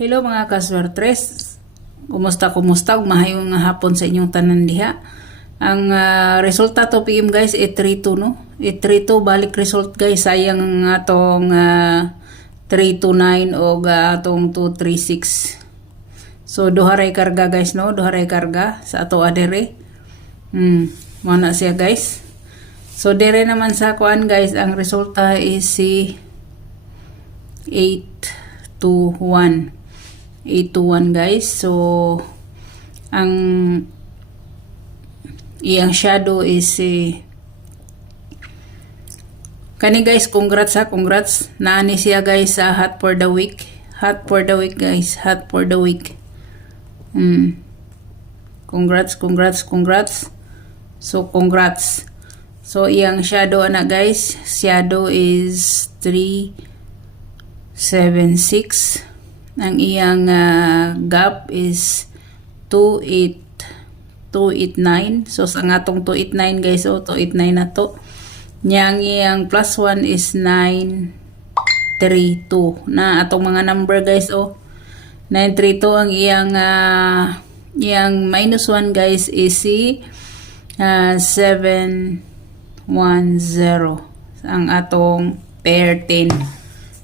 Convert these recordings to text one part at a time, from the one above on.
Hello mga kaswertres. Kumusta? Mahayong hapon sa inyong tanan diha. Ang resulta to PM guys 832 no. 832 balik result guys, sayang ang atong 329 o atong 236. So duha ray karga guys no, duha ray karga sa ato adere. Mo na siya guys. So dire naman sa kuan guys, ang resulta is si 821 guys. So ang iyang shadow is kani guys, congrats naani siya guys sa hot for the week guys, hot for the week. Congrats. So congrats. So iyang shadow ana guys, shadow is 376. Ang iyang gap is 289. So sa atong 289 guys, 289 na to. Yang iyang plus 1 is 932. Na atong mga number guys 932. Ang iyang minus 1 guys is si 710. Ang atong pair 10.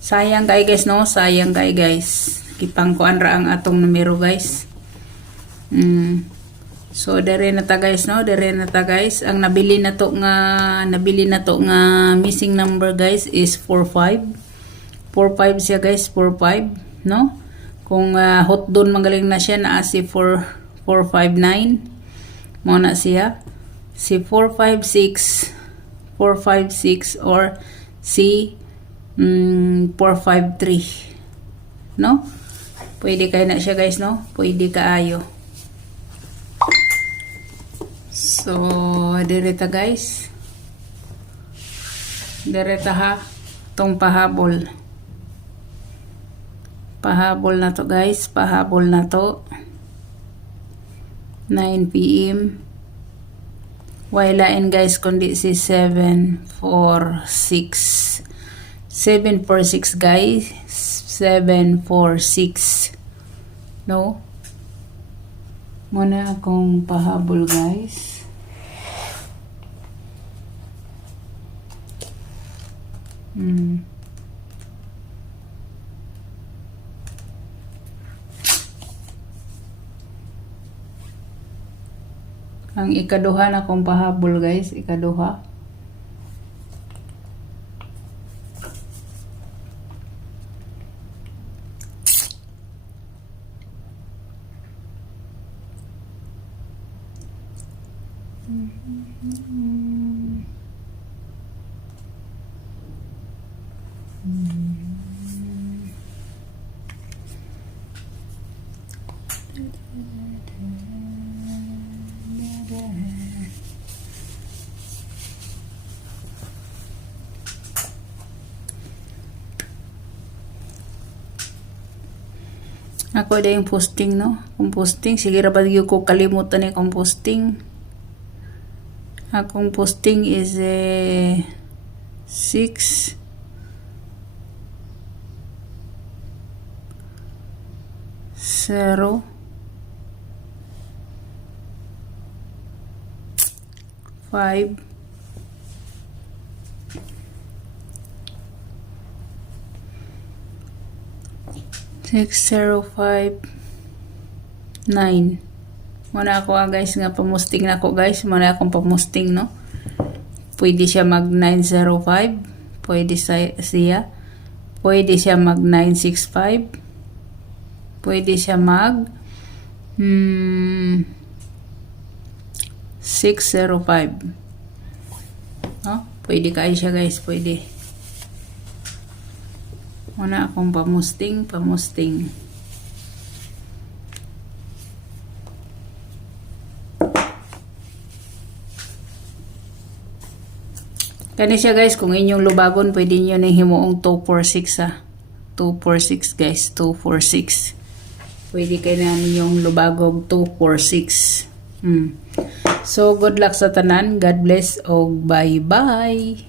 Sayang kay guys no, sayang kay guys. Kipangkuan ra ang atong numero guys. So dire na ta guys no, dire na ta guys. Ang nabili na to nga missing number guys is 45. 45 siya guys, 45 no. Kung hot doon magaling na siya, na si 459 mo na siya. Si 456 or si 453 no. Pwede kayo na siya guys no, pwede kaayo. So direta guys, direta ha tong pahabol na to guys, pahabol na to 9 PM. Wailain guys kundi si 746 guys, 746 no. Muna akong pahabol guys. Ang ikaduha na akong pahabol guys, ikaduha. Ako da yung posting no, kung posting sige ra ba ko kalimutan ni kung posting. Akong posting is 6 0 5 6059. Muna ako guys nga pamusting na ako guys, muna akong pamusting no. Pwede siya mag 905, pwede siya mag 965, pwede siya mag 605 no? Pwede kayo siya guys, pwede. Muna akong pamusting. Kani siya guys, kung inyong lubagon, pwede nyo na himuong 246 246 guys, 246. Pwede kayo na ninyong lubagog 246. So good luck sa tanan, God bless, o bye bye.